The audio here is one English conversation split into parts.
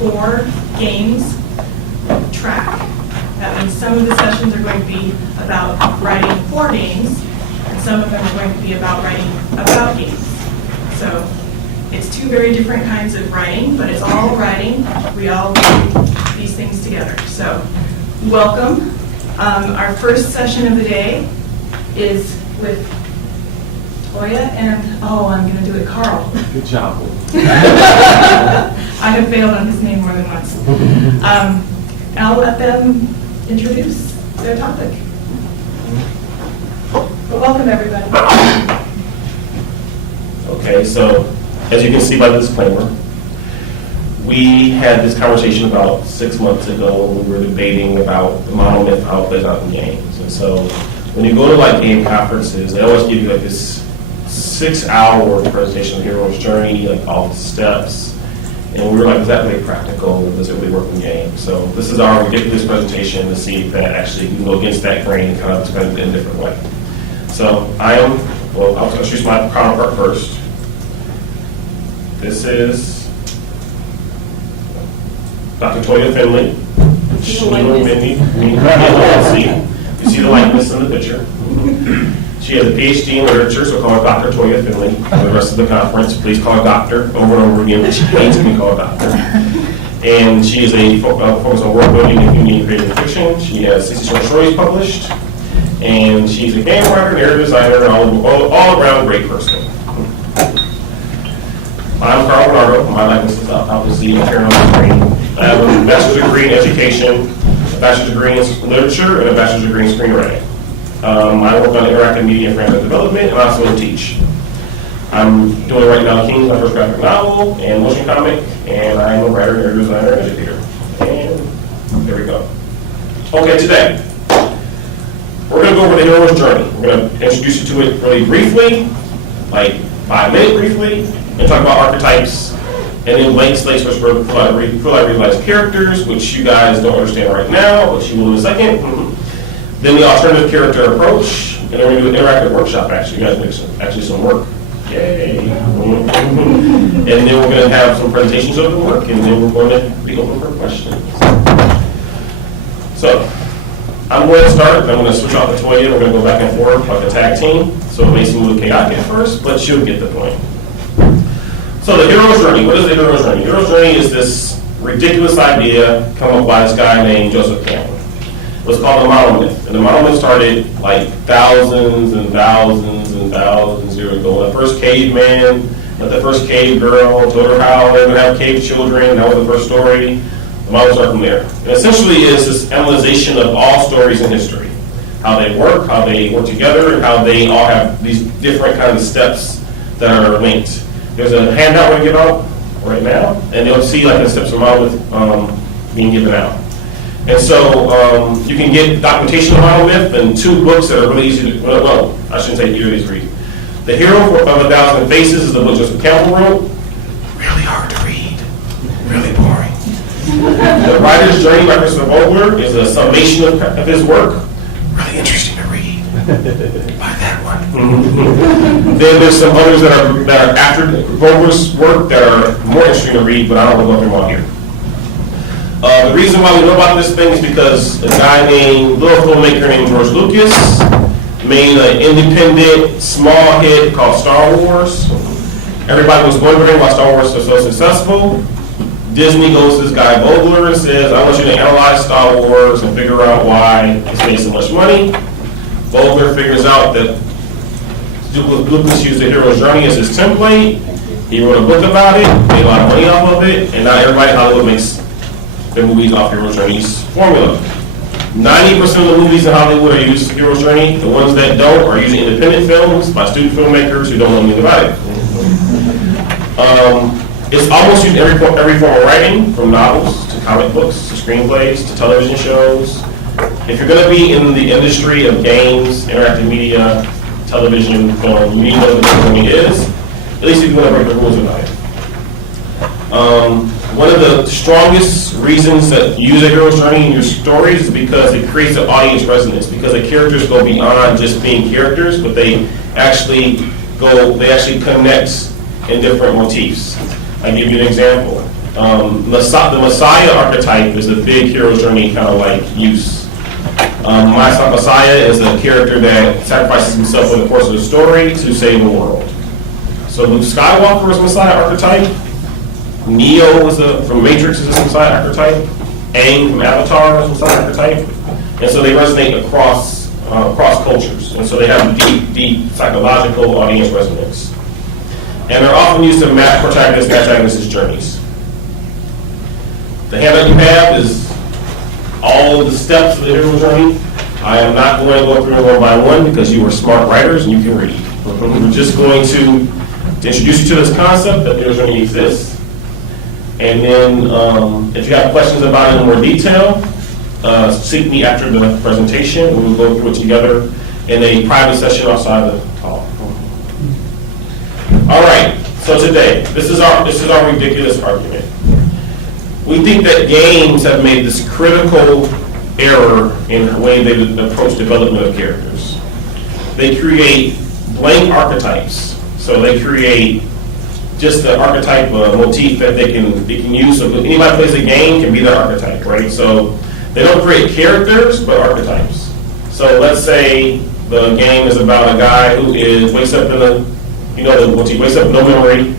4 games track. That means some of the sessions are going to be about writing for games, and some of them are going to be about writing about games. So it's 2 very different kinds of writing, but it's all writing. We all do these things together. So welcome. Our first session of the day is with Toya and, I'm going to do it, Carl. Good job. I have failed on his name more than once. I'll let them introduce their topic. But welcome, everybody. Okay, so as you can see by the disclaimer, we had this conversation about 6 months ago when we were debating about the model myth, how it plays out in games. And so when you go to like game conferences, they always give you like this 6-hour presentation of Hero's Journey, like all the steps. And we were like, is that really practical? Does it really work in games? So this is our ridiculous presentation to see if that actually you can go against that grain and kind of explain it in a different way. So I'll introduce my counterpart first. This is Dr. Toya Finley. You see the likeness in the picture. She has a PhD in literature, so call her Dr. Toya Finley. For the rest of the conference, please call her Doctor over and over again. She hates being called Doctor. And she is a focus on world building and community creative fiction. She has 60 short stories published, and she's a game writer, narrative designer, and all around great person. I'm Carl Bernardo. My likeness is obviously appearing on the screen. I have a bachelor's degree in education, a bachelor's degree in literature, and a bachelor's degree in screenwriting. I work on interactive media and franchise development, and I also teach. I'm doing right now King's, my first graphic novel, and motion comic, and I am a writer, narrative designer, and educator. And there we go. Okay, today, we're going to go over the hero's journey. We're going to introduce you to it really briefly, like 5-minute briefly, and talk about archetypes, and then blank slates, which we're fully realized characters, which you guys don't understand right now, but you will in a second. Then the alternative character approach, and then we're going to do an interactive workshop, actually. You guys make some work. Yay. And then we're going to have some presentations of the work, and then we're going to be open for questions. So, I'm going to start. I'm going to switch off the Toya. We're going to go back and forth like a tag team. So it may seem a little chaotic at first, but you'll get the point. So the hero's journey. What is the hero's journey? The hero's journey is this ridiculous idea come up by this guy named Joseph Campbell. It was called the model myth. And the model myth started like thousands and thousands and thousands of years ago. The first caveman, the first cave girl told her how they would have cave children. That was the first story. The model started from there. And essentially is this analyzation of all stories in history. How they work together, and how they all have these different kinds of steps that are linked. There's a handout we're going to give out right now, and you'll see like the steps of model myth being given out. And so you can get documentation of model myth and 2 books that are really easy to, well, I shouldn't say either of these read. The Hero of 1,000 Faces is the book Joseph Campbell wrote. Really hard to read. Really boring. The Writer's Journey by Christopher Vogler is a summation of his work. Really interesting to read. Buy that one. Then there's some others that are after Vogler's work that are more interesting to read, but I don't want to go through them all here. The reason why we know about this thing is because a guy named, little filmmaker named George Lucas made an independent, small hit called Star Wars. Everybody was wondering why Star Wars was so successful. Disney goes to this guy Vogler and says, I want you to analyze Star Wars and figure out why it's made so much money. Vogler figures out that Lucas used the hero's journey as his template. He wrote a book about it, made a lot of money off of it, and now everybody in Hollywood makes the movies off Hero's Journey's formula. 90% of the movies in Hollywood are used Hero's Journey. The ones that don't are using independent films by student filmmakers who don't know anything about it. It's almost used in every form of writing, from novels to comic books to screenplays to television shows. If you're going to be in the industry of games, interactive media, television, film, you need to know what Hero's Journey is. At least if you're going to break the rules about it. One of the strongest reasons that you use a hero's journey in your stories is because it creates an audience resonance, because the characters go beyond just being characters, but they actually connect in different motifs. I'll give you an example. The Messiah archetype is a big hero's journey kind of like use. Messiah is a character that sacrifices himself in the course of the story to save the world. So Luke Skywalker is a Messiah archetype. Neo from Matrix is a Messiah archetype. Aang from Avatar is a Messiah archetype. And so they resonate across cultures. And so they have deep psychological audience resonance. And they're often used to map protagonist and antagonist's journeys. The handout you have is all of the steps of the hero journey. I am not going to go through them one by one because you are smart writers and you can read. We're just going to introduce you to this concept that the hero journey exists. And then if you have questions about it in more detail, seek me after the presentation and we'll go through it together in a private session outside the talk. All right, so today, this is our ridiculous argument. We think that games have made this critical error in the way they approach development of characters. They create blank archetypes. So they create just the archetype motif that they can use. So if anybody plays a game can be their archetype, right? So they don't create characters, but archetypes. So let's say the game is about a guy who wakes up the motif, wakes up with no memory,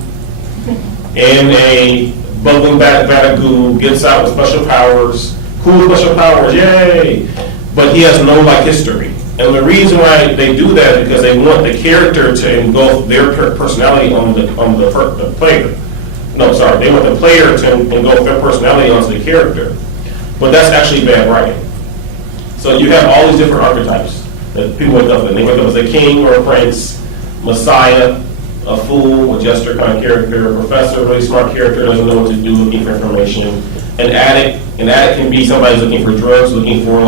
in a bubbling vat of goo, gets out with special powers, cool special powers, yay! But he has no history. And the reason why they do that is because they want the character to engulf their personality on the player. No, sorry, they want the player to engulf their personality onto the character. But that's actually bad writing. So you have all these different archetypes that people wake up with. They wake up as a king or a prince, Messiah, a fool, a jester kind of character, a professor, a really smart character, doesn't know what to do, looking for information. An addict can be somebody who's looking for drugs, looking for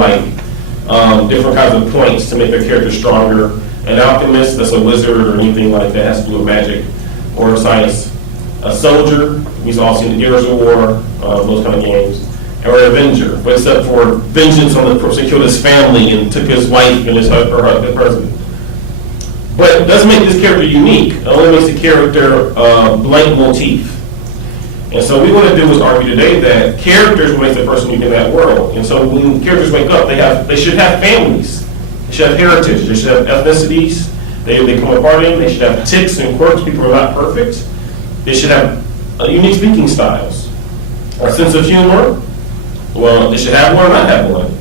different kinds of points to make their character stronger. An alchemist, that's a wizard or anything like that, has to do with magic or science. A soldier, we've all seen the Heroes of War, those kind of games. Or an avenger, wakes up for vengeance on the person who killed his family and took his wife and her husband. But it doesn't make this character unique. It only makes the character blank motif. And so what we want to do is argue today that characters will make the person unique in that world. And so when characters wake up, they should have families. They should have heritage. They should have ethnicities. They come apart in. They should have tics and quirks. People are not perfect. They should have unique speaking styles. A sense of humor. Well, they should have one or not have one.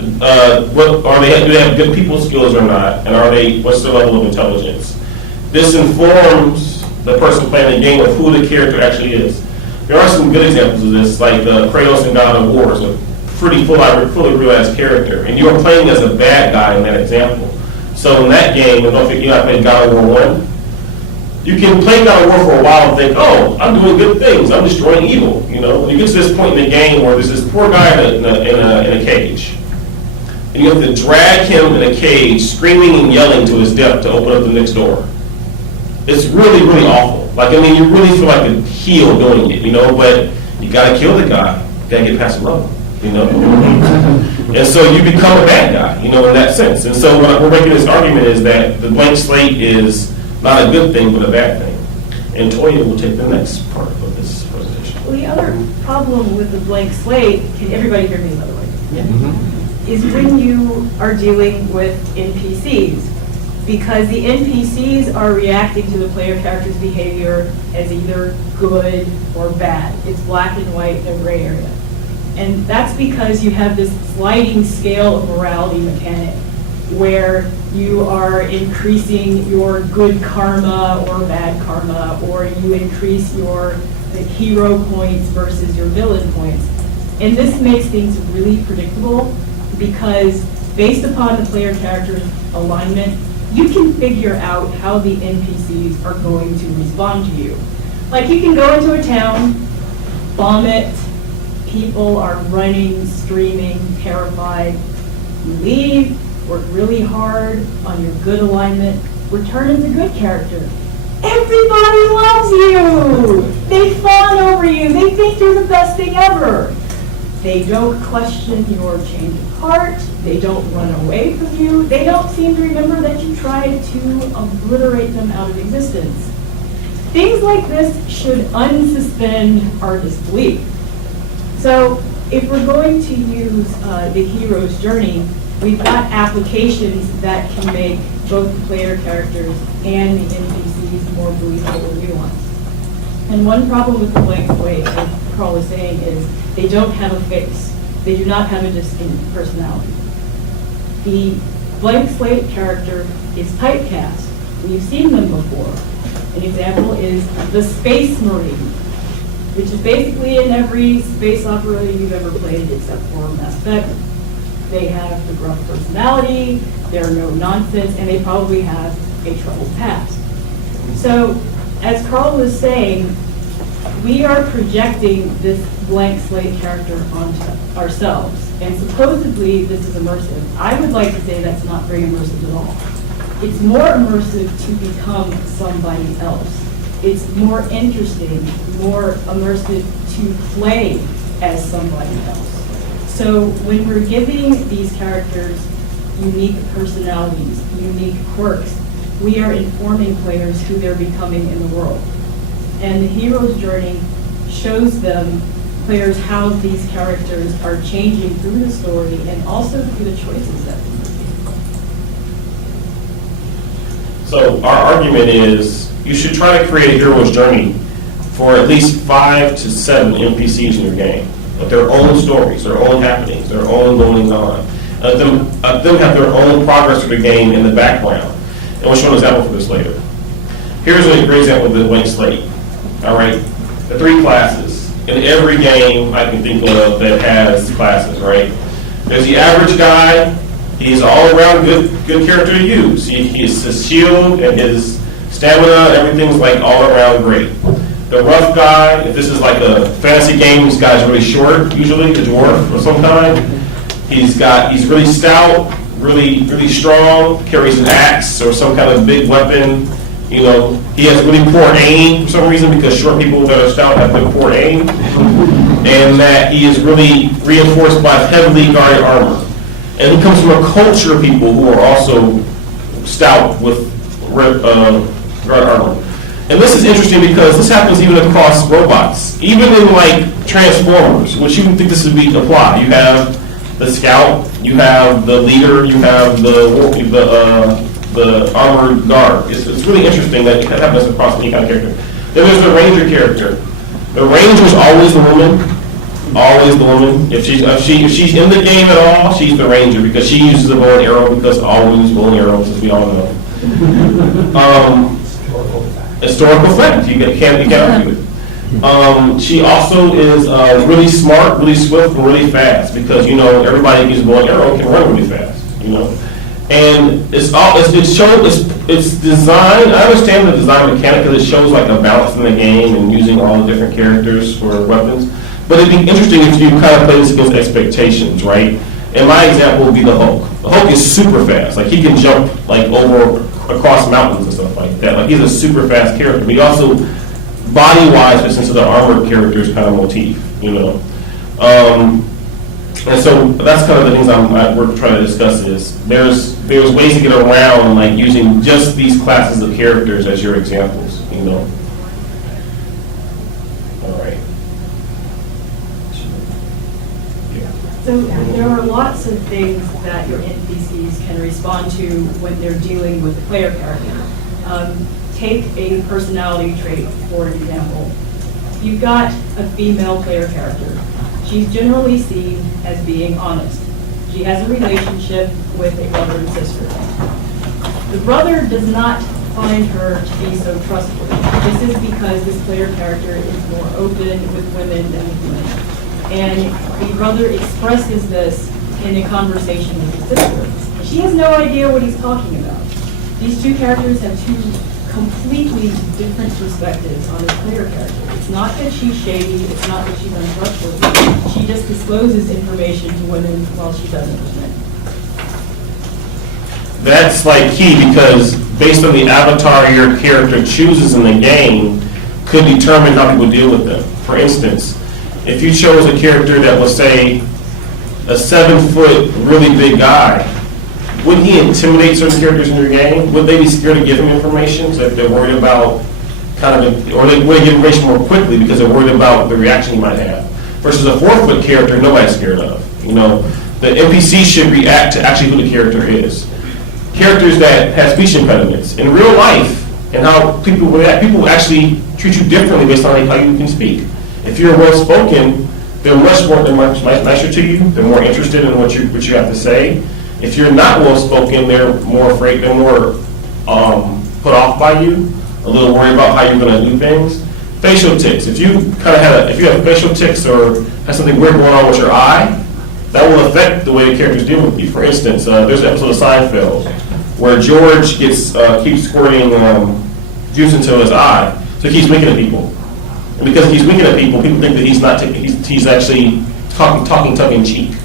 Do they have good people skills or not? And what's their level of intelligence? This informs the person playing the game of who the character actually is. There are some good examples of this, like Kratos in God of War is a pretty fully realized character, and you're playing as a bad guy in that example. So in that game, if you played God of War 1, you can play God of War for a while and think, oh, I'm doing good things, I'm destroying evil. When you get to this point in the game where there's this poor guy in a cage, and you have to drag him in a cage, screaming and yelling to his death to open up the next door. It's really, really awful. You really feel like a heel doing it, but you gotta kill the guy, you gotta get past the level, And so you become a bad guy, in that sense. And so what we're making this argument is that the blank slate is not a good thing, but a bad thing. And Toya will take the next part of this presentation. Well, the other problem with the blank slate, can everybody hear me, by the way? Yeah. Mm-hmm. Is when you are dealing with NPCs. Because the NPCs are reacting to the player character's behavior as either good or bad. It's black and white, no gray area. And that's because you have this sliding scale of morality mechanic where you are increasing your good karma or bad karma, or you increase your hero points versus your villain points. And this makes things really predictable because based upon the player character's alignment, you can figure out how the NPCs are going to respond to you. You can go into a town, bomb it, people are running, screaming, terrified. You leave, work really hard on your good alignment, return as a good character. Everybody loves you! They fawn over you, they think you're the best thing ever. They don't question your change of heart. They don't run away from you. They don't seem to remember that you tried to obliterate them out of existence. Things like this should unsuspend our disbelief. So if we're going to use the hero's journey, we've got applications that can make both the player characters and the NPCs more believable and nuanced. And one problem with the blank slate, as Carl was saying, is they don't have a face. They do not have a distinct personality. The blank slate character is typecast. We've seen them before. An example is the Space Marine, which is basically in every space opera you've ever played except for Mass Effect. They have the gruff personality, they're no nonsense, and they probably have a troubled past. So, as Carl was saying, we are projecting this blank slate character onto ourselves, and supposedly this is immersive. I would like to say that's not very immersive at all. It's more immersive to become somebody else. It's more interesting, more immersive to play as somebody else. So when we're giving these characters unique personalities, unique quirks, we are informing players who they're becoming in the world. And the hero's journey shows them, players, how these characters are changing through the story and also through the choices that they make. So our argument is you should try to create a hero's journey for at least 5 to 7 NPCs in your game, with their own stories, their own happenings, their own goings on. Let them have their own progress through the game in the background. And we'll show an example for this later. Here's a great example of the blank slate. All right, the 3 classes in every game I can think of that has classes. Right, there's the average guy. He's all around good character to use. His shield and his stamina, everything's like all around great. The rough guy, if this is like a fantasy game, this guy's really short, usually a dwarf of some kind. He's really stout, really strong, carries an axe or some kind of big weapon. You know, he has really poor aim for some reason because short people that are stout have really poor aim. And that he is really reinforced by heavily guarded armor. And he comes from a culture of people who are also stout with guard armor. And this is interesting because this happens even across robots. Even in like Transformers, which you would think this would be applied. You have the scout, you have the leader, you have the armored guard. It's really interesting that it happens across any kind of character. Then there's the ranger character. The ranger is always the woman. Always the woman. If she's in the game at all, she's the ranger because she uses a bow and arrow because all women use bow and arrows, as we all know. Historical fact. You can't argue it. She also is really smart, really swift, and really fast because everybody who uses bow and arrow can run really fast. And it's designed. I understand the design mechanic because it shows like a balance in the game and using all the different characters for weapons. But it'd be interesting if you kind of play this against expectations, right? And my example would be the Hulk. The Hulk is super fast. Like he can jump like across mountains and stuff like that. Like he's a super fast character. But he also, body-wise, fits into the armored character's kind of motif, And so that's kind of the things we're trying to discuss is there's ways to get around like using just these classes of characters as your examples, All right. So there are lots of things that your NPCs can respond to when they're dealing with a player character. Take a personality trait, for example. You've got a female player character. She's generally seen as being honest. She has a relationship with a brother and sister. The brother does not find her to be so trustworthy. This is because this player character is more open with women than with men. And the brother expresses this in a conversation with his sister. She has no idea what he's talking about. These two characters have two completely different perspectives on this player character. It's not that she's shady, it's not that she's untrustworthy. She just discloses information to women while she doesn't to men. That's like key because based on the avatar your character chooses in the game could determine how people deal with them. For instance, if you chose a character that was, say, a 7-foot, really big guy, wouldn't he intimidate certain characters in your game? Would they be scared to give him information so if they're worried about or they want to give information more quickly because they're worried about the reaction you might have. Versus a 4-foot character nobody's scared of. The NPC should react to actually who the character is. Characters that have speech impediments. In real life, and how people react, people actually treat you differently based on how you can speak. If you're well-spoken, they're much nicer to you. They're more interested in what you have to say. If you're not well-spoken, they're more afraid. They're more put off by you. A little worried about how you're going to do things. Facial tics. If you have facial tics or have something weird going on with your eye, that will affect the way the characters deal with you. For instance, there's an episode of Seinfeld where George keeps squirting juice into his eye, so he keeps winking at people. And because he's winking at people, people think that he's actually talking tongue in cheek.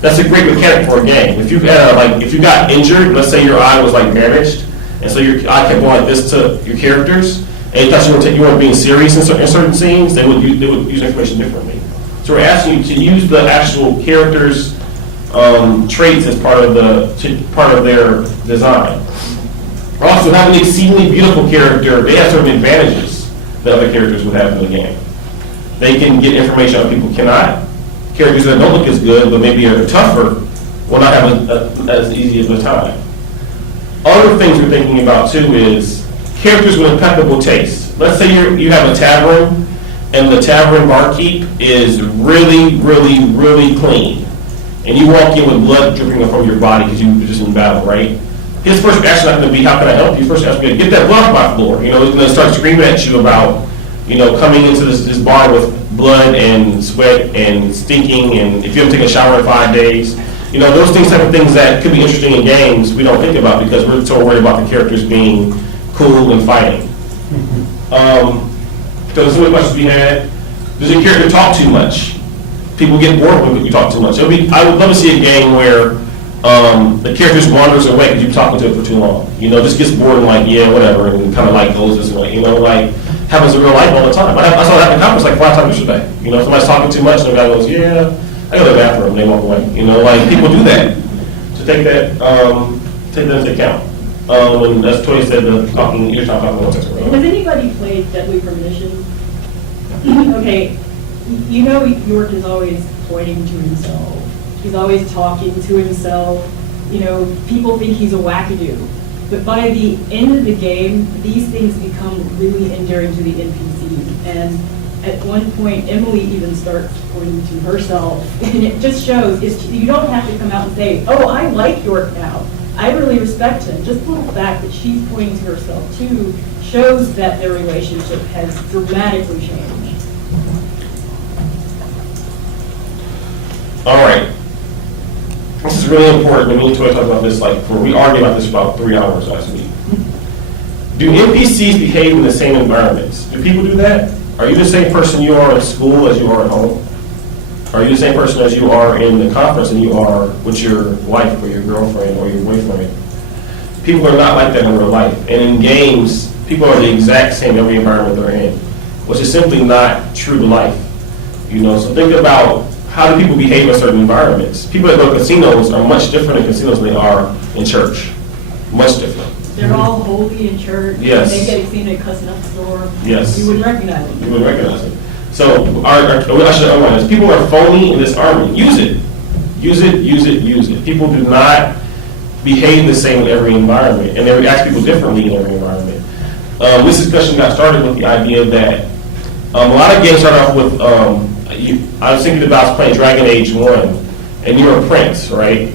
That's a great mechanic for a game. If you got injured, let's say your eye was damaged, and so your eye kept going like this to your characters, and you thought you weren't being serious in certain scenes, they would use information differently. So we're asking you to use the actual characters' traits as part of their design. Also, having an exceedingly beautiful character, they have certain advantages that other characters would have in the game. They can get information other people cannot. Characters that don't look as good, but maybe are tougher, will not have as easy of a time. Other things we're thinking about too is characters with impeccable taste. Let's say you have a tavern, and the tavern barkeep is really, really, really clean, and you walk in with blood dripping from your body because you were just in battle, right? His first reaction is not going to be, how can I help you? His first reaction is, get that blood off my floor. He's going to start screaming at you about, coming into this bar with blood and sweat and stinking, and if you haven't taken a shower in 5 days. Those type of things that could be interesting in games, we don't think about because we're so worried about the characters being cool and fighting. So some of the questions we had, does your character talk too much? People get bored when you talk too much. I would love to see a game where the character just wanders away because you've been talking to it for too long. Just gets bored and whatever, and kind of goes this way. Happens in real life all the time. I saw that in conference 5 times yesterday. Somebody's talking too much, and the guy goes, yeah, I go to the bathroom, and they walk away. People do that. So take that into account. And as Tony said, you're talking about text. Has anybody played Deadly Premonition? Okay, York is always pointing to himself. He's always talking to himself. People think he's a wackadoo. But by the end of the game, these things become really endearing to the NPCs. And at one point, Emily even starts pointing to herself. And it just shows, you don't have to come out and say, oh, I like York now. I really respect him. Just the little fact that she's pointing to herself, too, shows that their relationship has dramatically changed. All right. This is really important. Me and Toy talked about this, we argued about this for about 3 hours last week. Do NPCs behave in the same environments? Do people do that? Are you the same person you are at school as you are at home? Are you the same person as you are in the conference and you are with your wife or your girlfriend or your boyfriend? People are not like that in real life. And in games, people are the exact same in every environment they're in, which is simply not true to life. So think about, how do people behave in certain environments? People that go to casinos are much different in casinos than they are in church. Much different. They're all holy in church. Yes. They get seen at cussing up the store. Yes. You wouldn't recognize them. You wouldn't recognize them. So I should underline this. People are phony and disarming. Use it. Use it, use it, use it. People do not behave the same in every environment, and they react to people differently in every environment. This discussion got started with the idea that a lot of games start off with, I was thinking about playing Dragon Age 1, and you're a prince, right?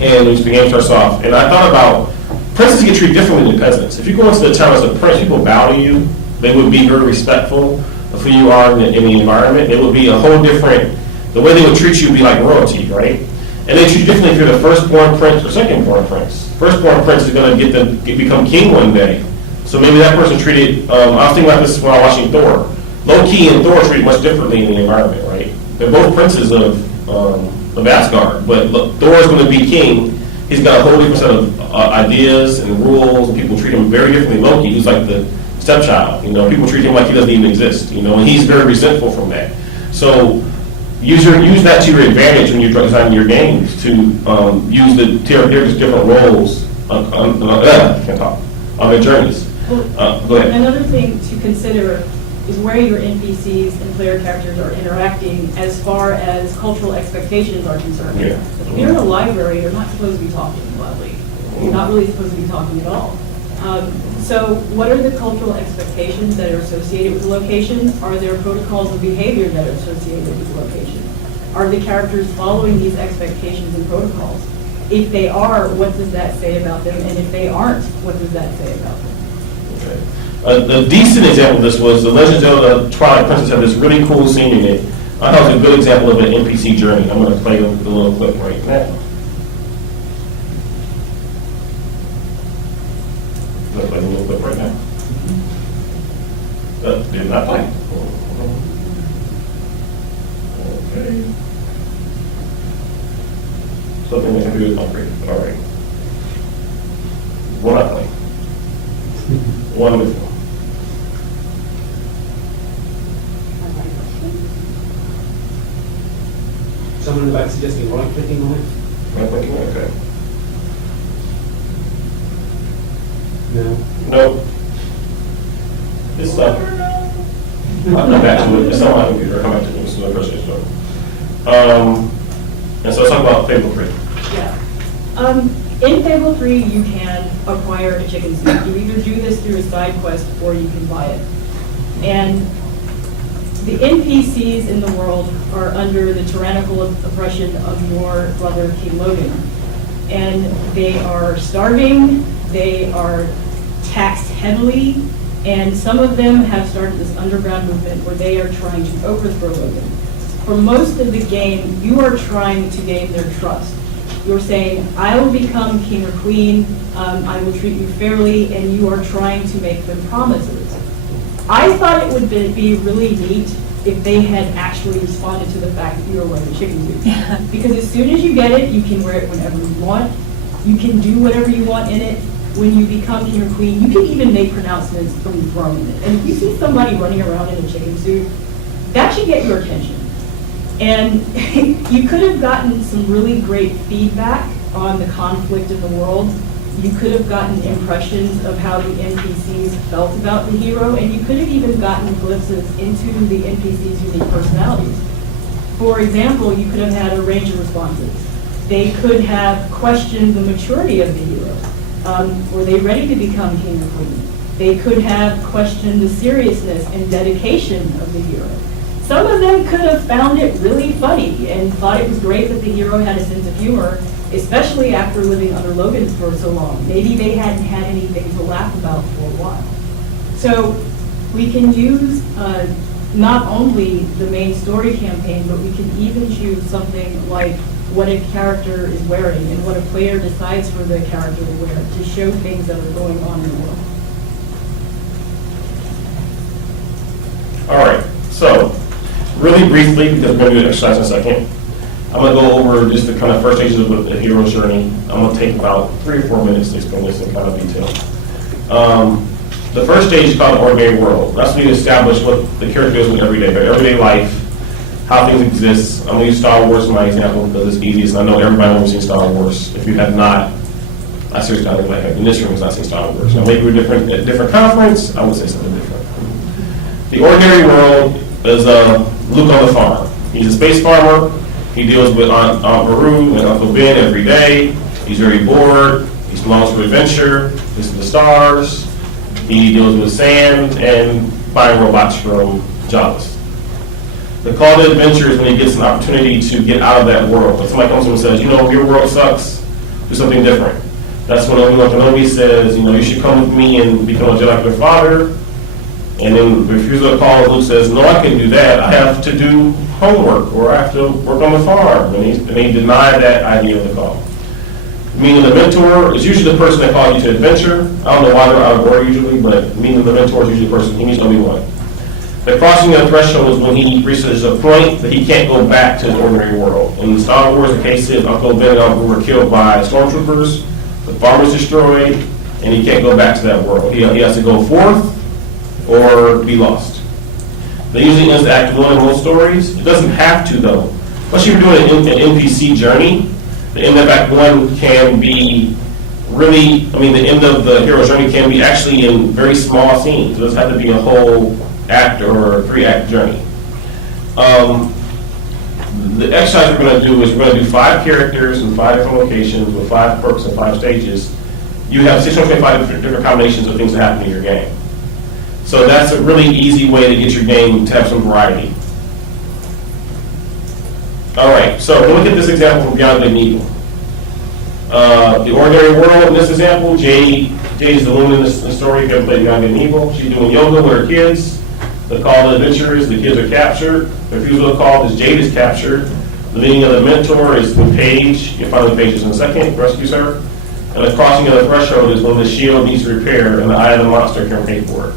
And the game starts off, and I thought about, princes get treated differently than peasants. If you go into the town as a prince, people bow to you. They would be very respectful of who you are in the environment. It would be a whole different, the way they would treat you would be like royalty, right? And they treat you differently if you're the firstborn prince or secondborn prince. Firstborn prince is going to become king one day. So maybe that person treated, I was thinking about this when I was watching Thor. Loki and Thor are treated much differently in the environment, right? They're both princes of Asgard, but Thor is going to be king. He's got a whole different set of ideas and rules, and people treat him very differently. Loki, who's like the stepchild, people treat him like he doesn't even exist, and he's very resentful from that. So use that to your advantage when you're designing your games to use the characters' different roles on their journeys. Go ahead. Another thing to consider is where your NPCs and player characters are interacting as far as cultural expectations are concerned. Yeah. If you're in a library, you're not supposed to be talking loudly. You're not really supposed to be talking at all. So what are the cultural expectations that are associated with the location? Are there protocols of behavior that are associated with the location? Are the characters following these expectations and protocols? If they are, what does that say about them? And if they aren't, what does that say about them? A decent example of this was the Legend of Zelda Twilight Princess had this really cool scene in it. I thought it was a good example of an NPC journey. I'm going to play the little clip right now. I'm going to play the little clip right now. Did not play. Okay. Something the computer is not great. All right. Will not play. Wonderful. Someone about suggesting right-clicking on it? Right clicking, okay. No. No. It's I'll come back to it. It's on my computer. I'll come back to it. It's another presentation. And so let's talk about Fable 3. Yeah. In Fable 3, you can acquire a chicken suit. You either do this through a side quest or you can buy it. And the NPCs in the world are under the tyrannical oppression of your brother, King Logan. And they are starving, they are taxed heavily, and some of them have started this underground movement where they are trying to overthrow Logan. For most of the game, you are trying to gain their trust. You're saying, I will become king or queen, I will treat you fairly, and you are trying to make them promises. I thought it would be really neat if they had actually responded to the fact that you were wearing a chicken suit. Because as soon as you get it, you can wear it whenever you want. You can do whatever you want in it. When you become king or queen, you can even make pronouncements from the throne in it. And if you see somebody running around in a chicken suit, that should get your attention. And you could have gotten some really great feedback on the conflict in the world. You could have gotten impressions of how the NPCs felt about the hero, and you could have even gotten glimpses into the NPCs' unique personalities. For example, you could have had a range of responses. They could have questioned the maturity of the hero. Were they ready to become king or queen? They could have questioned the seriousness and dedication of the hero. Some of them could have found it really funny and thought it was great that the hero had a sense of humor, especially after living under Logan for so long. Maybe they hadn't had anything to laugh about for a while. So we can use not only the main story campaign, but we can even choose something like what a character is wearing and what a player decides for the character to wear to show things that are going on in the world. All right. So really briefly, because we're going to do an exercise in a second, I'm going to go over just the kind of first stages of the hero's journey. I'm going to take about 3 or 4 minutes to explain this in kind of detail. The first stage is called Ordinary World. That's when you establish what the character does with everyday life, how things exist. I'm going to use Star Wars as my example because it's easiest. I know everybody knows seen Star Wars. If you have not, I seriously don't think like in this room has not seen Star Wars. Now maybe we're different at a different conference. I would say something different. The Ordinary World is Luke on the farm. He's a space farmer. He deals with Aunt Maru and Uncle Ben every day. He's very bored. He longs for adventure, listens to the stars. He deals with sand and buying robots from Jawas. The call to adventure is when he gets an opportunity to get out of that world. When somebody comes to him and says, your world sucks, do something different. That's when Obi-Wan Kenobi says, you should come with me and become a Jedi like your father. And then refusal to call, Luke says, no, I can't do that. I have to do homework, or I have to work on the farm. And they deny that idea of the call. Meaning the mentor is usually the person that calls you to adventure. I don't know why they're out of order usually, but meaning the mentor is usually the person. He needs to be one. The crossing of the threshold is when he reaches a point that he can't go back to his ordinary world. In Star Wars, the case is Uncle Ben and Uncle were killed by stormtroopers, the farm was destroyed, and he can't go back to that world. He has to go forth or be lost. They usually ends Act 1 in most stories. It doesn't have to, though. Once you're doing an NPC journey, the end of Act 1 can be really, I mean, the end of the hero's journey can be actually in very small scenes. It doesn't have to be a whole act or 3-act journey. The exercise we're going to do is we're going to do 5 characters in 5 different locations with 5 perks and 5 stages. You have 625 different combinations of things that happen in your game. So that's a really easy way to get your game to have some variety. All right, so look at this example from Beyond Good and Evil. The ordinary world in this example, Jade's the woman in the story. If you ever played Beyond Good and Evil, she's doing yoga with her kids. The call to adventure is the kids are captured. The refusal of call is Jade is captured. The meeting of the mentor is with Paige. You'll find the pages in a second. Rescues her. And the crossing of the threshold is when the shield needs repair and the eye of the monster can pay for it.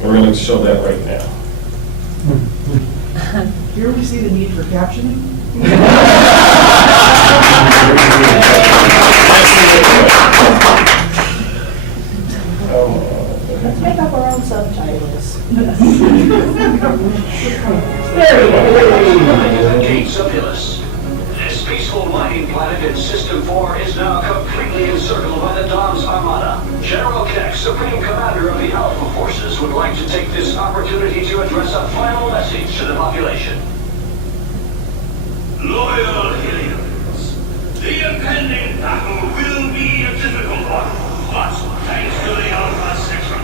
And we're going to show that right now. Here we see the need for captioning. Let's make up our own subtitles. Gates of Illis. This peaceful mining planet in System 4 is now completely encircled by the Dawn's Armada. General Keck, Supreme Commander of the Alpha Forces, would like to take this opportunity to address a final message to the population. Loyal Hillians, the impending battle will be a difficult one, but thanks to the Alpha Section,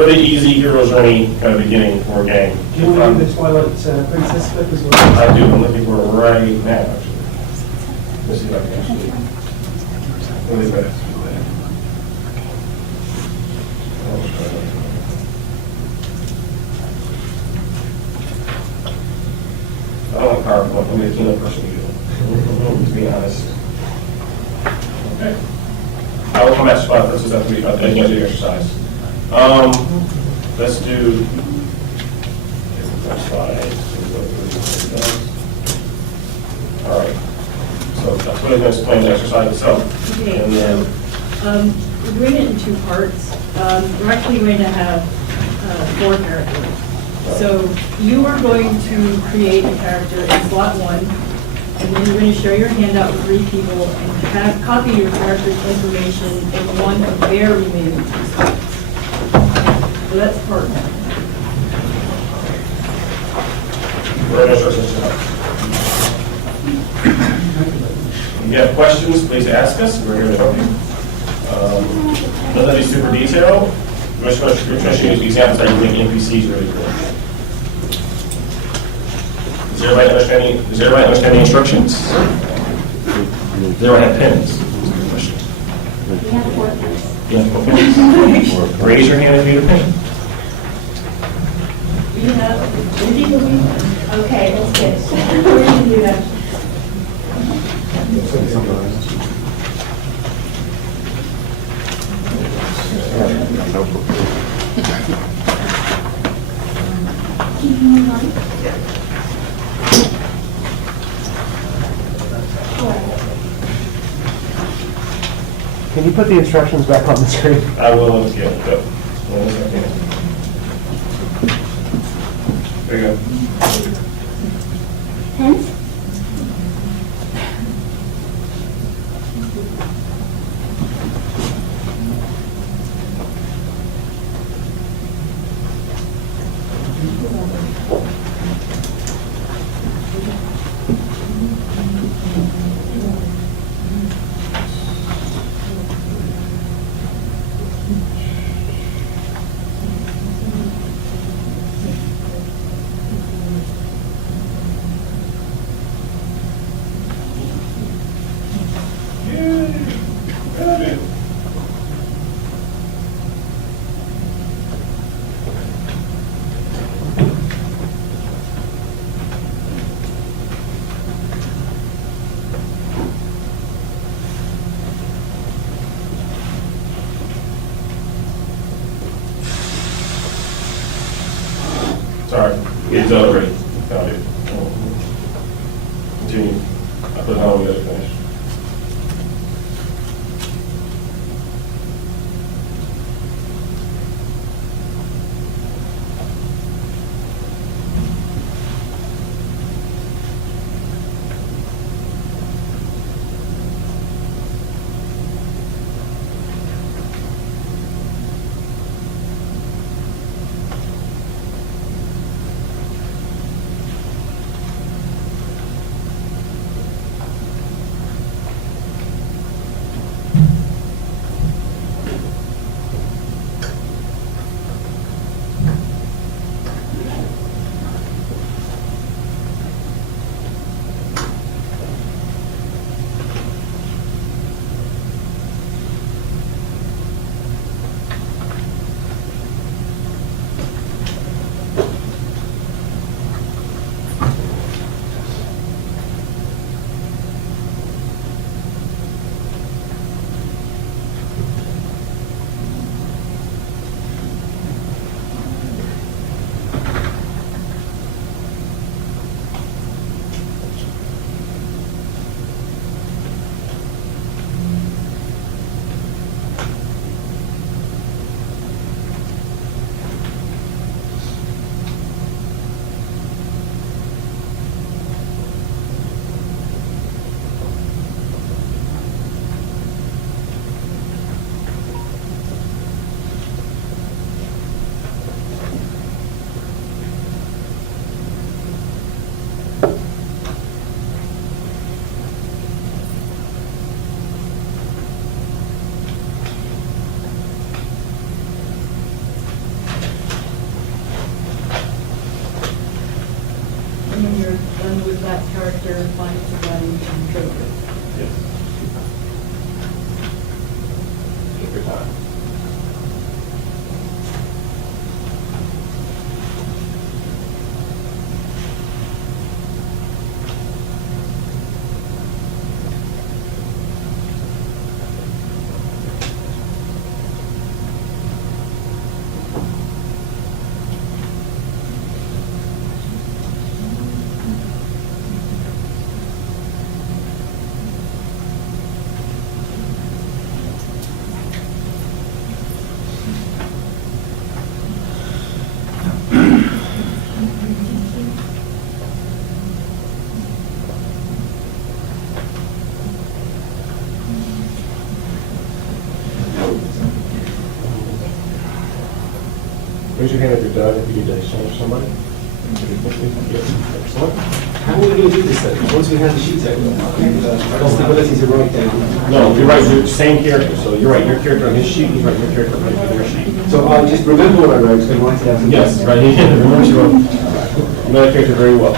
really easy hero's journey kind of beginning for a game. Do you want to do the Twilight Princess clip as well? I do, I'm looking for it right now, actually. Let's see if I can actually. What is that? I don't like PowerPoint, I'm a keynote person usually, to be honest. Okay. I will come back to spot versus after we, I can't do the exercise. Let's do. Next slide. All right. So that's what I'm going to explain the exercise itself. Okay. And then, We're doing it in two parts. We're actually going to have 4 characters. So you are going to create a character in slot 1, and then you're going to share your handout with 3 people and copy your character's information in one of their remaining 2 slots. So that's part 1. we're going to start this out. If you have questions, please ask us. We're here to help you. Doesn't be super detailed. We're just going to use examples that you make NPCs really cool. Does everybody understand the instructions? Does everyone have pens? We have 4 pens. Yeah. Raise your hand if you need a pen. We have, Okay, let's get it. We're going to do that. Can you move on? Can you put the instructions back on the screen? I will get it. Go. Wait a second. There you go. Pens? Sorry, it's already. Found it. Continue. I put it on, we gotta finish. character, finds the value, and trigger. Yes. Take your time. Raise your hand if you're done, if you need to exchange somebody. Excellent. How are we going to do this then? Once we have the sheets out, what's the ability to write down? No, you're right, you're the same character, so you're right, your character on his sheet, he's right, your character on your sheet. So I'll just remember what I wrote and write it out. Yes, right, he can, remember you wrote, you know the character very well.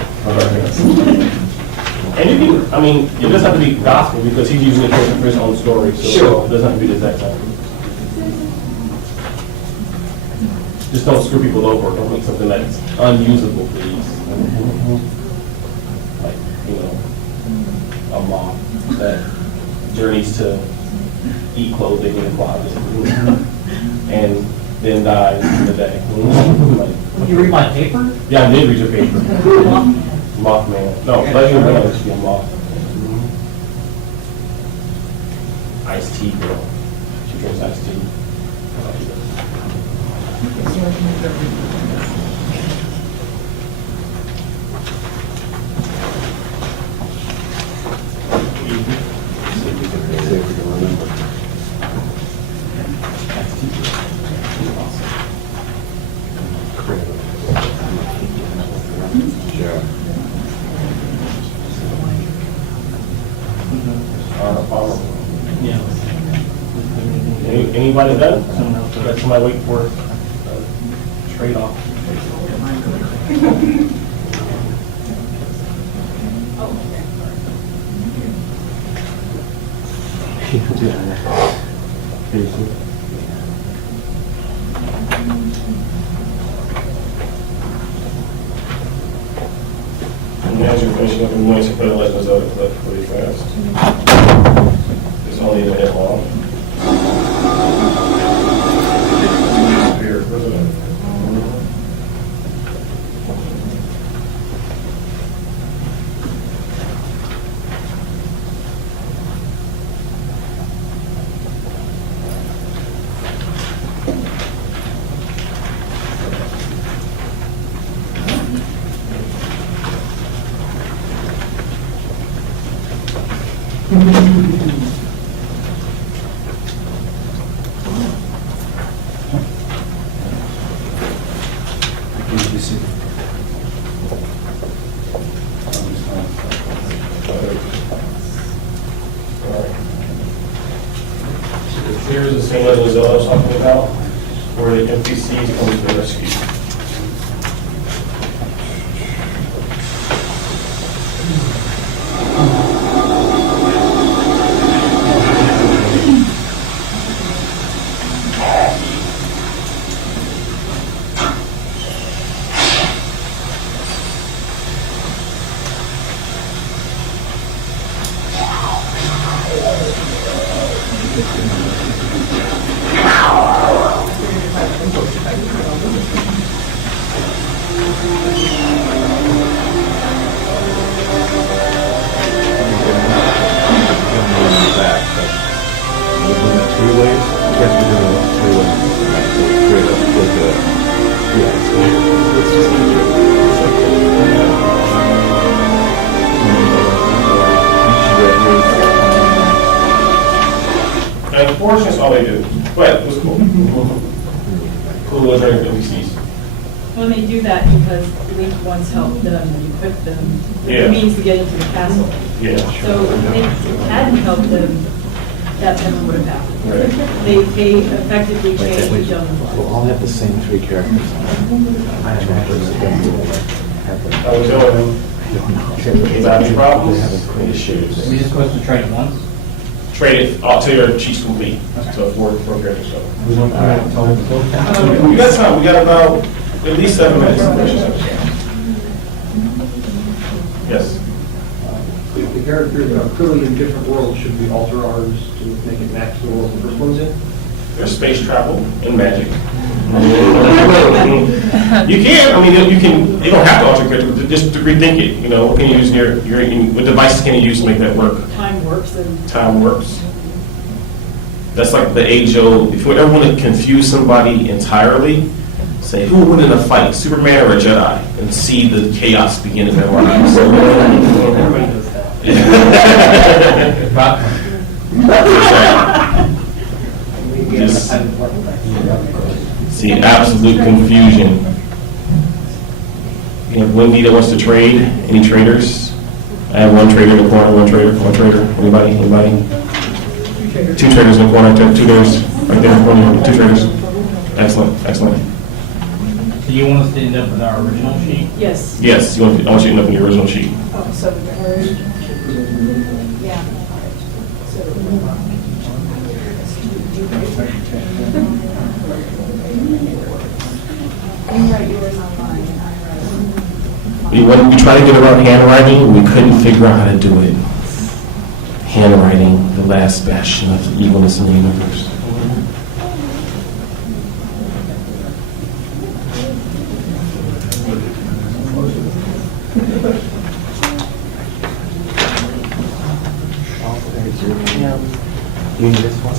And you can, I mean, it doesn't have to be gospel, because he's using the character for his own story, so Sure. it doesn't have to be the exact same. Just don't screw people over, don't make something that's unusable, please. Like, you know, a moth that journeys to eat clothing in a closet and then dies in the day. Like, You read my paper? yeah, I did read your paper. Mothman. No, Legend Man should be a moth. Iced tea girl. She drinks iced tea. Yeah. Anybody done? Got somebody waiting for a trade-off? And as you're finishing up, I'm going to put the legends out of clip really fast. It's only a minute long. Here, where's it at? Here's the same legends that I was talking about, where the NPCs come to the rescue. And unfortunately, that's all they do. But it was cool. Cool was during the NPCs. Well, they do that because Link once helped them and equipped them with Yeah. the means to get into the castle. Yeah. So if Link hadn't helped them, that never would have happened. Right. They effectively changed each other's lives. We'll all have the same three characters. I was telling him, Any problems? Any issues? We just supposed to trade it once? Trade it all till your sheet's complete. So four characters. So. We don't have time to vote. We got time. We got about at least 7 minutes. Yes. The characters are clearly in different worlds. Should we alter ours to make it match the world the first one's in? There's space travel and magic. You can. I mean, you can. You don't have to alter character. Just to rethink it. You know, what can you use what devices can you use to make that work? Time works and. Time works. That's like the age-old. If you ever want to confuse somebody entirely, say who would win in a fight, Superman or a Jedi, and see the chaos begin in their lives. Everybody does that. Just see absolute confusion. We have Wendy that wants to trade. Any traders? I have one trader in the corner, one trader. Anybody? Two traders in the corner, two traders right there in the corner, two traders. Excellent. So you want us to end up with our original sheet? Yes. Yes, I want you to end up in your original sheet. Oh, so yeah. You write yours online and I write. We tried to get around handwriting, we couldn't figure out how to do it. Handwriting, the last bastion of the evilness in the universe. You need this one?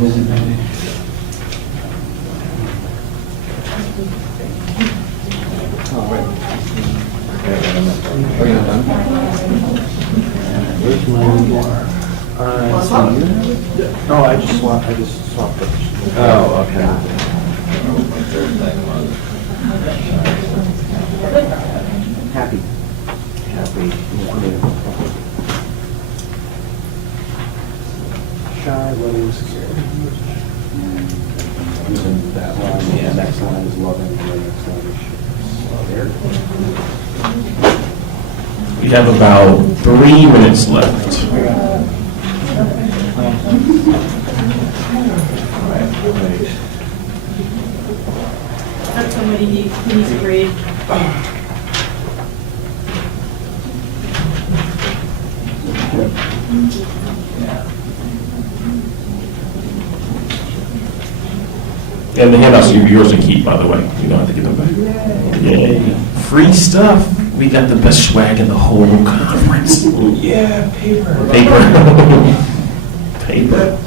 Where's my Oh, I just swapped it. Oh, okay. Happy. Shy, loving, secure. Using that one, yeah, next line is loving, and the next line is there. We have about 3 minutes left. That's somebody who needs a grade. And the handouts are yours to keep, by the way. You don't have to give them back. Yay. Free stuff. We got the best swag in the whole conference. Yeah, paper. Paper.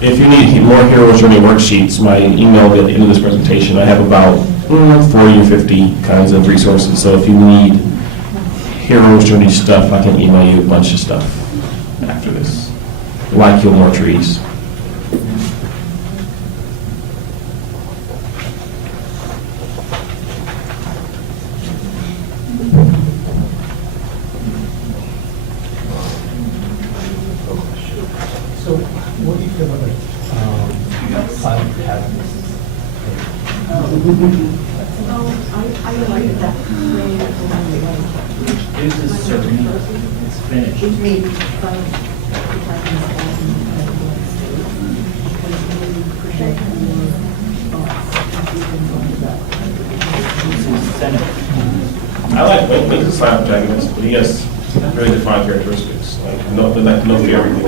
If you need more Heroes Journey worksheets, my email will be at the end of this presentation. I have about 40 or 50 kinds of resources. So if you need Heroes Journey stuff, I can email you a bunch of stuff after this. Why kill more trees? So, what do you feel about silent cabinets? I like that. This is certain, it's finished. Which means, I like Wayne's a silent protagonist, but he has very defined characteristics. Like no fear everything.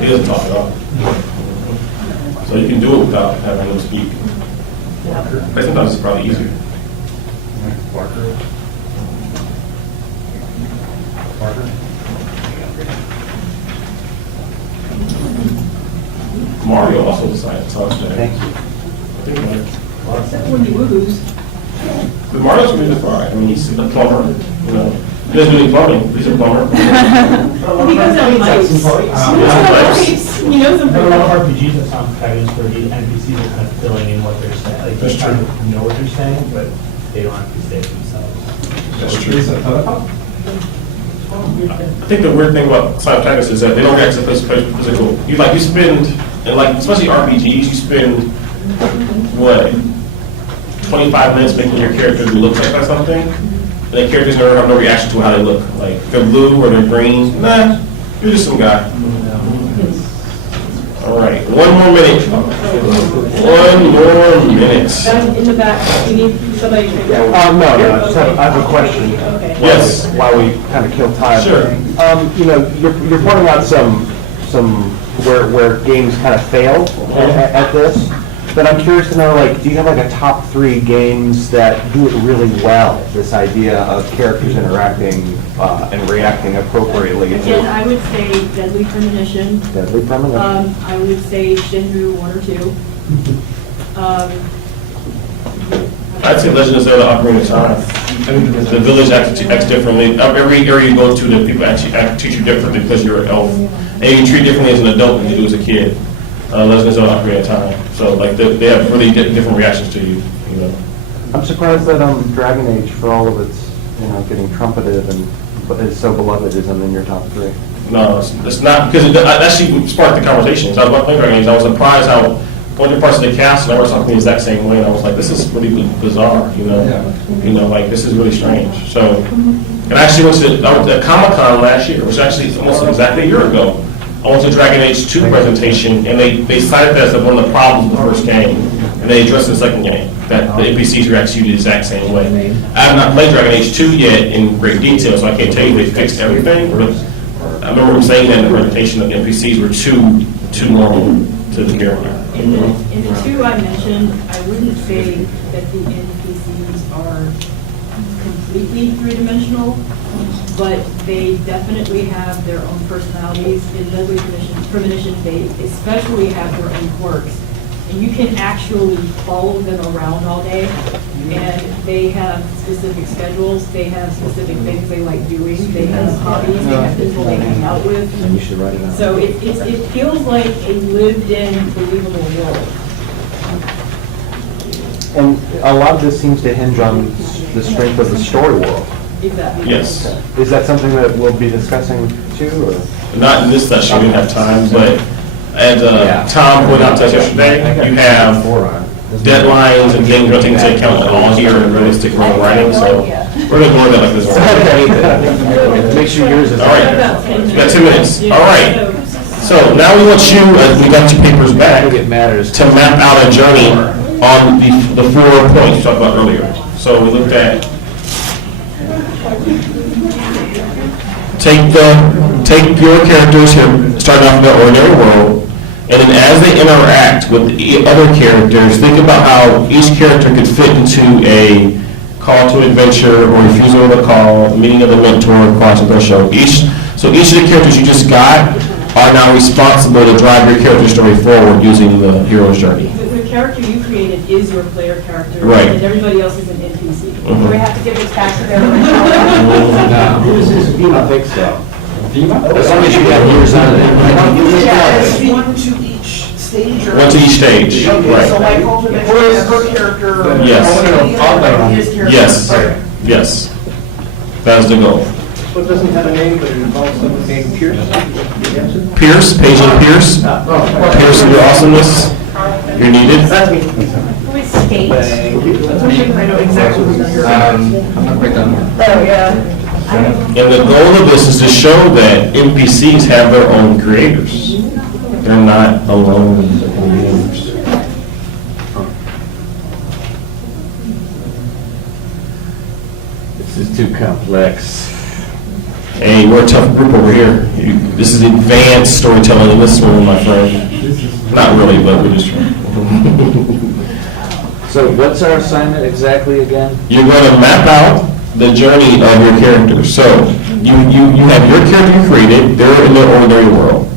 He doesn't talk at all. So you can do it without having him speak. But sometimes it's probably easier. Barker. Mario also decided to talk today. Thank you. Except when you lose. But Mario's really defined. I mean, he's a plumber, you know. He doesn't do any plumbing, but he's a plumber. He goes on lights. He does He knows them There pretty are a lot well. of RPGs that sound fabulous where the NPCs are kind of filling in what they're saying. Like, That's they kind true. of know what they're saying, but they don't have to say it themselves. That's true. I think the weird thing about Silent Tactics is that they don't react to physical. You spend, and like, especially RPGs, you spend, what, 25 minutes making your character look like something, and the characters never have no reaction to how they look. Like, if they're blue or they're green, nah, you're just some guy. All right, 1 more minute. 1 more minute. In the back, you need somebody to. No, I just have, I have a question. Okay. Yes. While we kind of kill time. Sure. You know, you're pointing out some where games kind of fail at this. But I'm curious to know, like, do you have like a top 3 games that do it really well? This idea of characters interacting and reacting appropriately Again, to I would say Deadly Premonition. Deadly Premonition. I would say Shenmue 1 or 2. I'd say Legend of Zelda Ocarina of Time. The village acts differently. Every area you go to, the people actually treat you differently because you're an elf. And you treat differently as an adult than you do as a kid. Legend of Zelda Ocarina of Time. So like they have really different reactions to you. You know. I'm surprised that Dragon Age, for all of its getting trumpeted and is so beloved, isn't in your top 3. No, it's not, because it actually sparked the conversation. So I was about playing Dragon Age, I was surprised how one of the parts of the cast, and I was talking the exact same way, and I was like, this is really bizarre, you know, like this is really strange. So, and I actually went to Comic-Con last year, which actually is almost exactly a year ago. I went to Dragon Age 2 presentation, and they cited that as one of the problems of the first game, and they addressed it in the second game, that the NPCs react to you the exact same way. I have not played Dragon Age 2 yet in great detail, so I can't tell you they fixed everything, but I remember them saying that in the presentation that the NPCs were too normal to the character. In the 2 I mentioned, I wouldn't say that the NPCs are completely three-dimensional, but they definitely have their own personalities. In Deadly Premonition, they especially have their own quirks. And you can actually follow them around all day, and they have specific schedules, they have specific things they like doing, they have hobbies, they have people they hang out with. And you should write it out. So it feels like a lived-in, believable world. And a lot of this seems to hinge on the strength of the story world. Exactly. Yes. Is that something that we'll be discussing too, or? Not in this session, we didn't have time, but as Tom pointed out to us yesterday, you have deadlines and things you're taking into account all here in realistic writing, so we're going to ignore that like this. Okay. Make sure yours is. All right, we got 2 minutes. All right. So now we want you, as we got your papers back, It matters. to map out a journey on the 4 points you talked about earlier. So we looked at take your characters here, starting off in the ordinary world, and then as they interact with the other characters, think about how each character could fit into a call to adventure or refusal of the call, meeting of the mentor, cross of the show. So each of the characters you just got are now responsible to drive your character story forward using the hero's journey. The character you created is your player character, Right. and everybody else is an NPC. Mhm. We have to give this back to their original. I think so. As long as you have yours on it. Yeah, it's 1 to each stage or? 1 to each stage, Okay, right. so my cultivation has her character. Yes. His character. Yes, Okay. yes. That's the goal. So it doesn't have a name, but it involves someone named Pierce? Pierce, Paige Pierce. Pierce, your awesomeness. You're needed. That's me. Who is Skate? I know exactly what you're. I'm not quite done. Oh, yeah. And the goal of this is to show that NPCs have their own creators. They're not alone in the universe. This is too complex. Hey, we're a tough group over here. This is advanced storytelling in this room, my friend. Not really, but we're just trying. So what's our assignment exactly again? You're going to map out the journey of your characters. So you have your character you created, they're in their ordinary world.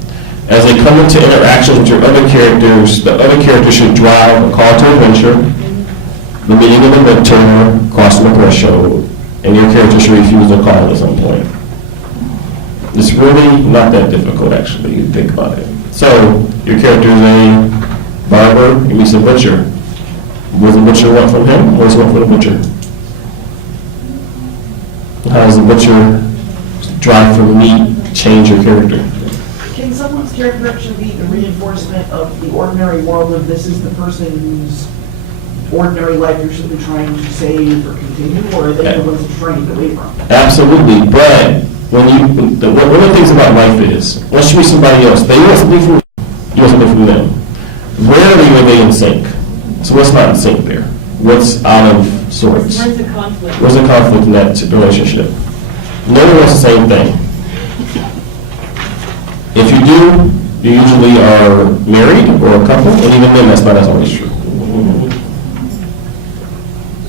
As they come into interactions with your other characters, the other characters should drive a call to adventure, the meeting of the mentor, crossing the threshold, and your character should refuse the call at some point. It's really not that difficult, actually, you think about it. So your character is a barber, he meets a butcher. What does the butcher want from him? What does he want from the butcher? How does the butcher drive for meat change your character? Can someone's character actually be the reinforcement of the ordinary world of this is the person's ordinary life you're simply trying to save or continue, or are they the ones you're trying to get away from? Absolutely, but when one of the things about life is, once you meet somebody else, they want something from you, you want something from them. Rarely are they in sync. So what's not in sync there? What's out of sorts? Where's the conflict? Where's the conflict in that relationship? No one wants the same thing. If you do, you usually are married or a couple, and even then, that's not always true.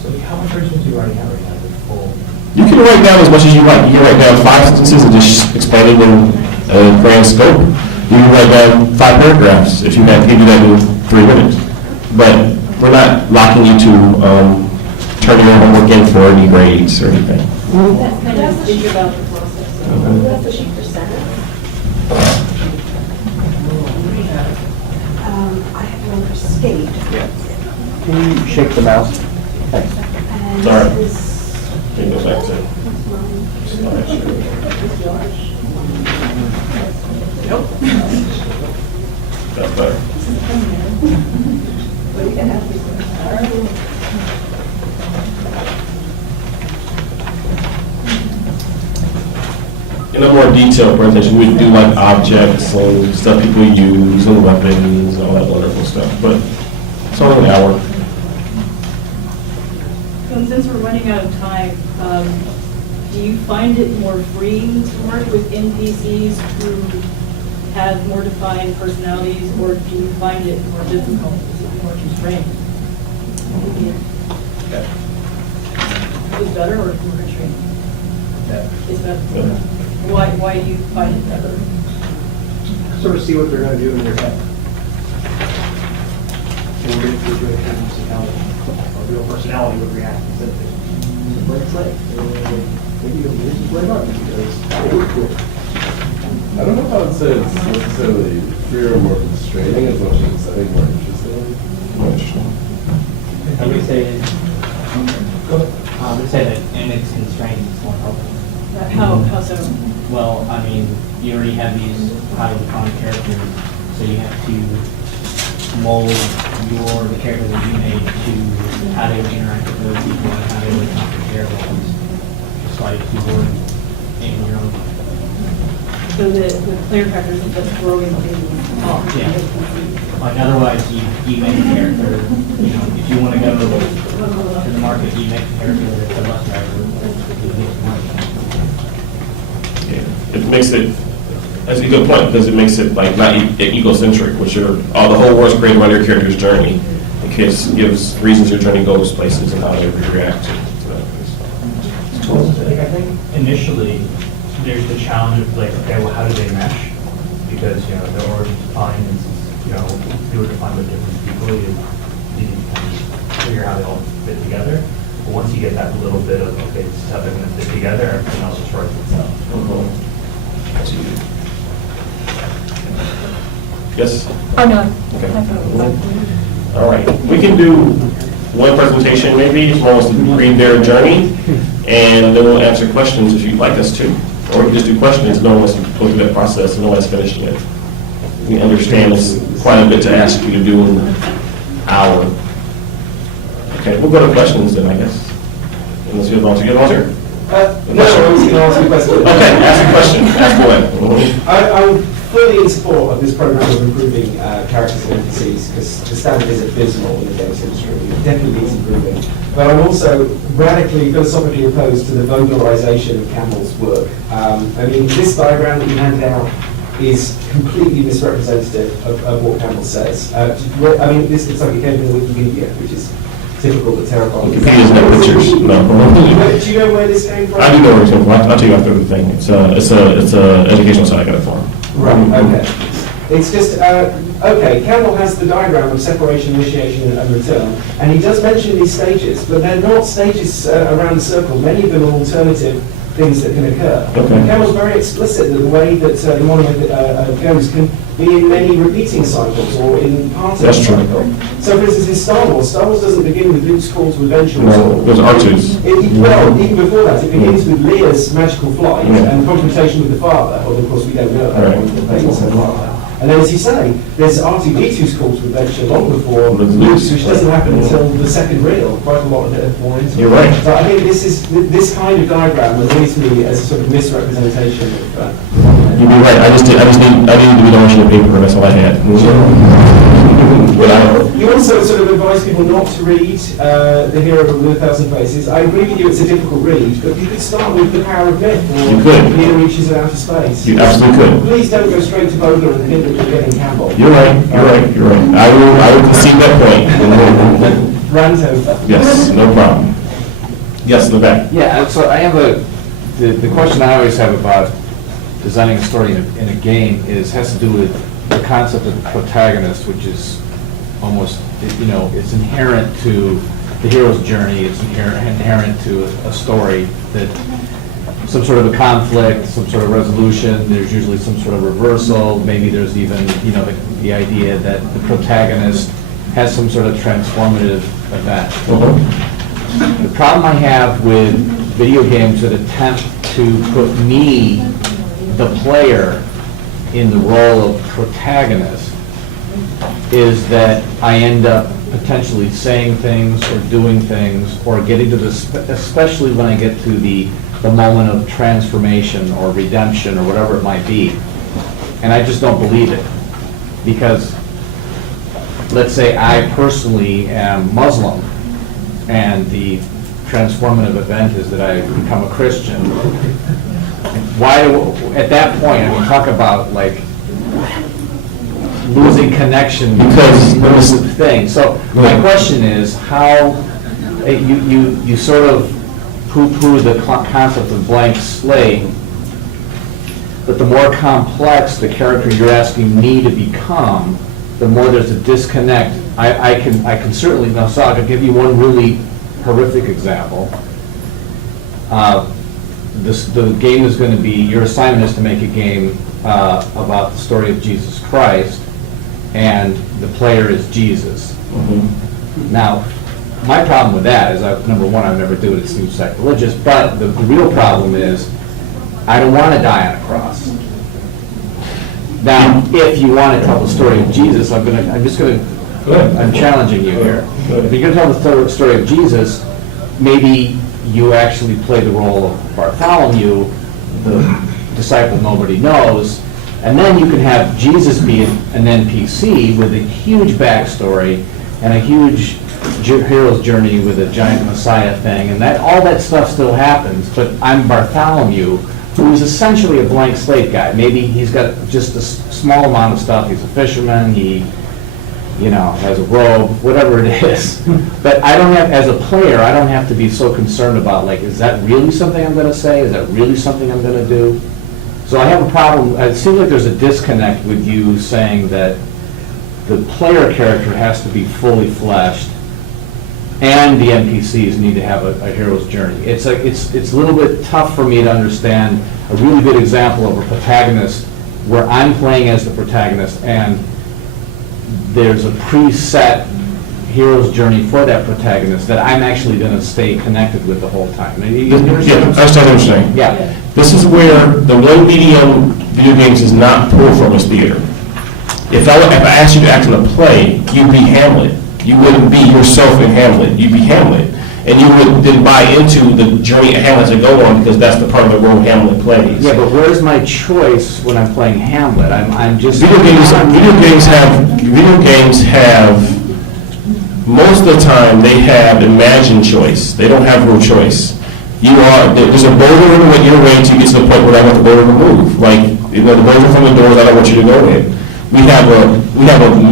So how much research do you already have right now? With full? You can write down as much as you like. You can write down 5 sentences and just explain it in a grand scope. You can write down 5 paragraphs if you can do that in 3 minutes. But we're not locking you to turn your homework in for any grades or anything. Kind of think about the process. That's what she presented. I have one for state. Can you shake the mouse? Thanks. And Sorry. this is Can you go back to That's better. In a more detailed presentation, we do like objects and stuff people use and weapons and all that wonderful stuff, but it's only an hour. So since we're running out of time, do you find it more freeing to work with NPCs who have more defined personalities, or do you find it more difficult? Is it more constrained? Is better or more constrained? It's better. Why do you find it better? Sort of see what they're going to do in their head. And we're going to do a a real personality would react instead of just, but it's like, maybe you'll use the play button because it would cool. I don't know if I would say it's necessarily freer or more constraining as much as I think more interesting. I would say, that in its constraints, it's more helpful. How so? Well, I mean, you already have these highly defined characters, so you have to mold the character that you made to how they would interact with those people and how they would conquer territories. Just like you would in your own life. So the player characters are just growing in talk. Yeah. Like otherwise, you make a character, if you want to go to the market, you make a character that's a bus driver. It makes it, that's a good point, because it makes it like not egocentric, which are, the whole world's created around your character's journey. It gives reasons your journey goes places and how they react to I think initially, there's the challenge of like, okay, well, how do they mesh? Because, they're already defined, and they were defined by different people, you need to kind of figure out how they all fit together. But once you get that little bit of, okay, this is how they're going to fit together, everything else just writes itself. Yes? Oh, no. Okay. All right. We can do one presentation maybe, if someone wants to read their journey, and then we'll answer questions if you'd like us to. Or we can just do questions, no one wants to go through that process and no one has finished it. We understand it's quite a bit to ask you to do in an hour. Okay, we'll go to questions then, I guess. Unless you have volunteer. No, I was going to ask you a question. Okay, ask a question. Ask away. I'm fully in support of this program of improving characters and NPCs because the standard is abysmal in the games industry. It definitely needs improving. But I'm also radically, philosophically opposed to the vocalization of Campbell's work. I mean, this diagram that you handed out is completely misrepresentative of what Campbell says. I mean, this looks like it came from Wikipedia, which is typical but terrifying. Wikipedia's no pictures. No. Do you know where this came from? I do know where it's from. I'll tell you after the thing. It's a educational site I got it for. Right, okay. It's just, okay, Campbell has the diagram of separation, initiation, and return, and he does mention these stages, but they're not stages around the circle. Many of them are alternative things that can occur. Okay. Campbell's very explicit that the way that the monument goes can be in many repeating cycles or in part of the That's true. cycle. So for instance, in Star Wars doesn't begin with Luke's call to adventure. No, those R2s. Well, even before that, it begins with Leia's magical flight and confrontation with the father, although of course we don't know Right. that. And then, as you say, there's R2-D2's call to adventure long before With Luke's, Luke's. which doesn't happen until the second reel, quite a lot of it more into. You're right. So I think this kind of diagram annoys me as a sort of misrepresentation of. You'd be right, I needed to be the sheet of paper, that's all I had. But You also sort of advise people not to read The Hero with 1,000 Faces. I agree with you, it's a difficult read, but you could start with The Power of Myth or You could. Peter Reaches of Outer Space. You absolutely could. Please don't go straight to Bowler and think that you're getting Campbell. You're right. I will concede that point. Rant over. Yes, no problem. Yes, in the back. Yeah, so I have the question I always have about designing a story in a game has to do with the concept of the protagonist, which is almost, it's inherent to the hero's journey, it's inherent to a story that some sort of a conflict, some sort of resolution, there's usually some sort of reversal, maybe there's even, the idea that the protagonist has some sort of transformative event. The problem I have with video games that attempt to put me, the player, in the role of protagonist is that I end up potentially saying things or doing things or getting to this, especially when I get to the moment of transformation or redemption or whatever it might be. And I just don't believe it. Because let's say I personally am Muslim and the transformative event is that I become a Christian. At that point, talk about like losing connection because of the thing. So my question is how you sort of poo-poo the concept of blank slate, but the more complex the character you're asking me to become, the more there's a disconnect. I can certainly, now so I could give you one really horrific example. The game is going to be, your assignment is to make a game about the story of Jesus Christ, and the player is Jesus. Now, my problem with that is, number one, I've never do it, it seems sacrilegious, but the real problem is, I don't want to die on a cross. Now, if you want to tell the story of Jesus, I'm challenging you here. If you're going to tell the story of Jesus, maybe you actually play the role of Bartholomew, the disciple nobody knows, and then you can have Jesus be an NPC with a huge backstory and a huge hero's journey with a giant Messiah thing, and all that stuff still happens, but I'm Bartholomew, who's essentially a blank slate guy. Maybe he's got just a small amount of stuff, he's a fisherman, he has a robe, whatever it is. But I don't have, as a player, I don't have to be so concerned about, like, is that really something I'm going to say? Is that really something I'm going to do? So I have a problem. It seems like there's a disconnect with you saying that the player character has to be fully fleshed and the NPCs need to have a hero's journey. It's a little bit tough for me to understand a really good example of a protagonist where I'm playing as the protagonist and there's a preset hero's journey for that protagonist that I'm actually going to stay connected with the whole time. Yeah, I understand what you're saying. Yeah. This is where the one medium video games is not pulled from is theater. If I asked you to act in a play, you'd be Hamlet. You wouldn't be yourself in Hamlet. You'd be Hamlet. And you would then buy into the journey Hamlet to go on because that's the part of the role Hamlet plays. Yeah, but where's my choice when I'm playing Hamlet? I'm just... Video games have, most of the time, they have imagined choice. They don't have real choice. There's a boulder in your way to get to the point where I want the boulder to move. Like, the boulder from the doors, I don't want you to go in. We have a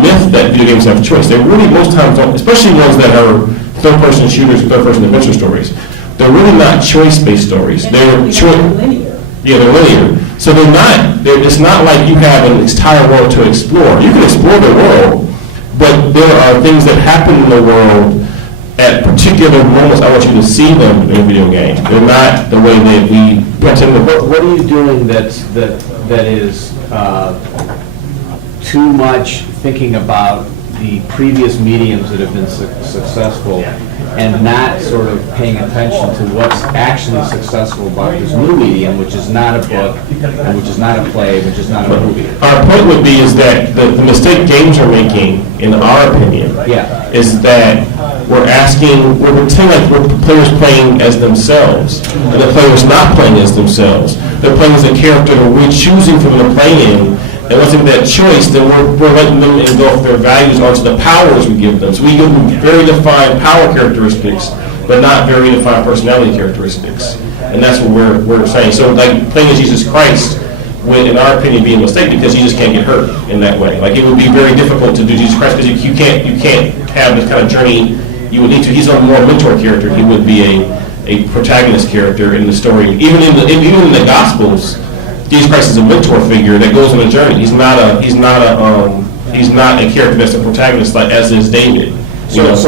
myth that video games have choice. They really, most times don't, especially ones that are third-person shooters, third-person adventure stories. They're really not choice-based stories. They're linear. Yeah, they're linear. So it's not like you have an entire world to explore. You can explore the world, but there are things that happen in the world at particular moments. I want you to see them in a video game. They're not the way that we pretend to. What are you doing that is too much thinking about the previous mediums that have been successful and not sort of paying attention to what's actually successful about this new medium, which is not a book, and which is not a play, which is not a movie. Our point would be is that the mistake games are making, in our opinion, is that we're pretending like we're players playing as themselves, and the players not playing as themselves. They're playing as a character that we're choosing for them to play in, and once they make that choice, then we're letting them engulf their values onto the powers we give them. So we give them very defined power characteristics, but not very defined personality characteristics. And that's what we're saying. So like playing as Jesus Christ would, in our opinion, be a mistake because Jesus can't get hurt in that way. Like it would be very difficult to do Jesus Christ because you can't have this kind of journey you would need to. He's a more mentor character. He would be a protagonist character in the story. Even in the Gospels, Jesus Christ is a mentor figure that goes on a journey. He's not a character that's a protagonist like as is David. So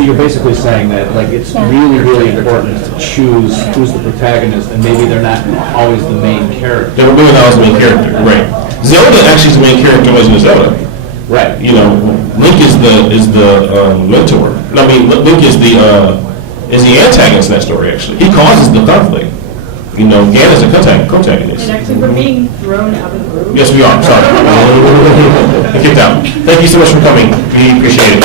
you're basically saying that like it's really, really important to choose who's the protagonist, and maybe they're not always the main character. They're really not always the main character, right? Zelda actually is the main character in Zelda. Right. Link is the mentor. I mean, Link is the antagonist in that story. Actually, he causes the conflict. Ganon is a protagonist. And actually, we're being thrown out of the room. Yes, we are. Sorry. Kicked out. Thank you so much for coming. We appreciate it.